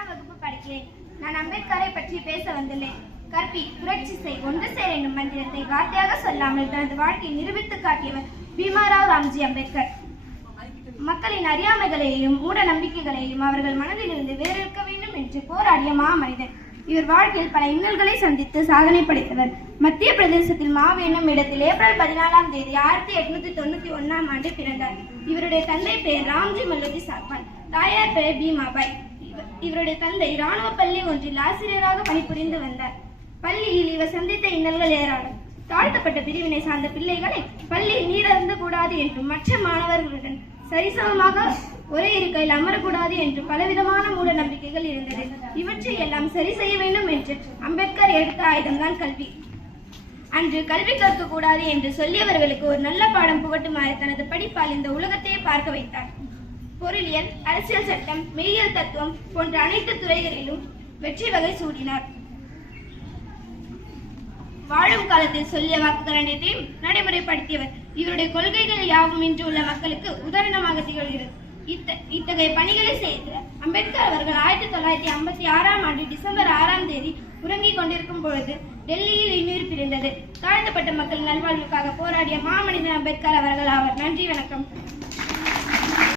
8ஆம் வகுப்பு படிக்கிறேன். நான் அம்பேத்கரை பற்றி பேச வந்துள்ளேன். கற்பி, புரட்சி செய், ஒன்று சேர் என்னும் மந்திரத்தை வார்த்தையாக சொல்லாமல் தனது வாழ்க்கையை நிரூபித்து காட்டியவர் பீமாராவ் ராம்ஜி அம்பேத்கர். மக்களின் அறியாமைகளையும் மூட நம்பிக்கைகளையும் அவர்கள் மனதிலிருந்து வேறெடுக்க வேண்டும் என்று போராடிய மாமனிதன். இவர் வாழ்க்கையில் பல இன்னல்களை சந்தித்து சாதனை படைத்தவர். மத்திய பிரதேசத்தில் மாவு என்னும் இடத்தில் ஏப்ரல் 14ஆம் தேதி 1891ஆம் ஆண்டு பிறந்தார். இவருடைய தந்தை பெயர் ராம்ஜி மல்லோஜி சாக்வான், தாயார் பெயர் பீமாபாய். இவருடைய தந்தை இராணுவ பள்ளி ஒன்றில் ஆசிரியராக பணிபுரிந்து வந்தார். பள்ளியில் இவர் சந்தித்த இன்னல்கள் ஏராளம். தாழ்த்தப்பட்ட பிரிவினை சார்ந்த பிள்ளைகளை பள்ளியில் நீரருந்த கூடாது என்றும் மற்ற மாணவர்களுடன் சரிசமமாக ஒரே இருக்கையில் அமரக்கூடாது என்று பலவிதமான மூட நம்பிக்கைகள் இருந்தது. இவற்றை எல்லாம் சரி செய்ய வேண்டும் என்று அம்பேத்கர் எடுத்த ஆயுதம்தான் கல்வி. அன்று கல்வி கற்க கூடாது என்று சொல்லியவர்களுக்கு ஒரு நல்ல பாடம் புகட்டுமாறு தனது படிப்பால் இந்த உலகத்தையே பார்க்க வைத்தார். பொருளியல், அரசியல் சட்டம், மெய்யியல் தத்துவம் போன்ற அனைத்து துறைகளிலும் வெற்றி வகை சூடினார். வாழும் காலத்தில் சொல்லிய வாக்குகள் அனைத்தையும் நடைமுறைப்படுத்தியவர். இவருடைய கொள்கைகள் யாவும் இன்று உள்ள மக்களுக்கு உதாரணமாக திகழ்கிறது. இத்தகைய பணிகளை செய்த அம்பேத்கர் அவர்கள் 1956ஆம் ஆண்டு டிசம்பர் 6ஆம் தேதி உறங்கிக் கொண்டிருக்கும் பொழுது டெல்லியில் இன்னுயிர் பிரிந்தது. தாழ்த்தப்பட்ட மக்கள் நல்வாழ்வுக்காக போராடிய மாமனிதன் அம்பேத்கர் அவர்கள் ஆவர். நன்றி, வணக்கம்.